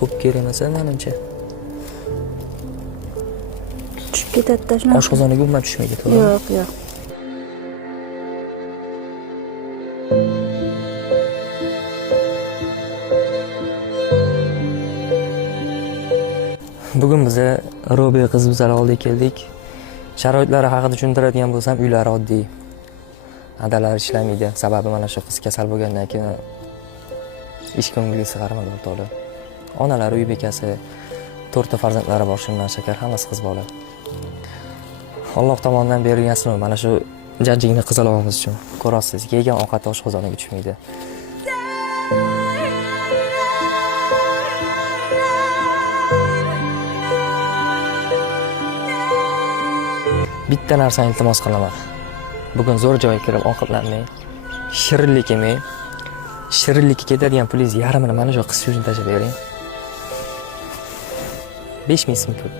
ko'p kerak emas menimcha. Tushib ketadi-da shunaqa. Oshqozoniga umuman tushmaydi, to'g'rimi? Yo'q. Bugun biz Robiya qizimizlar oldiga keldik. Sharoitlari haqida tushuntiradigan bo'lsam, uylari oddiy. Adalari ishlamaydi. Sababi mana shu qiz kasal bo'lgandan keyin ish ko'ngilga qaramadi o'rtoqlar. Onalari uy bekasi, 4 ta farzandlari bor, shundan shakar hammasi qiz bola. Alloh tomonidan berilgan sinov mana shu jajjigina qizalog'imiz uchun. Ko'rasiz, yegan ovqat oshqozoniga tushmaydi. Bitta narsani iltimos qilaman. Bugun zo'r joyga kirib ovqatlanmang, shirinlik yemang. Shirinlikka ketadigan pulingiz yarmini mana shu qiz uchun tashlab bering. 5000 so'm pul.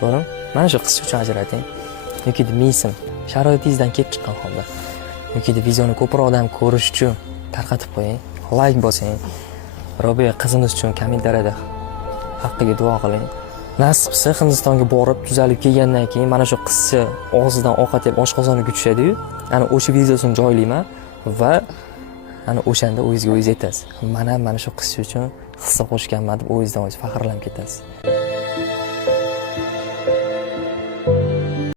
To'g'rimi? Mana shu qiz uchun ajrating. Yoki 1000 so'm sharoitingizdan kelib chiqqan holda. Yoki videoni ko'proq odam ko'rish uchun tarqatib qo'ying, like bosing. Robiya qizimiz uchun kommentariyada haqqiga duo qiling. Nasibsa Hindistonga borib tuzalib kelgandan keyin mana shu qizcha og'zidan ovqat yeb oshqozoniga tushadi-yu, ana o'sha videosini joylayman va ana o'shanda o'zingizga o'zingiz aytasiz. Mana shu qizcha uchun hissa qo'shganman deb o'zingizdan o'zingiz faxrlanib ketasiz.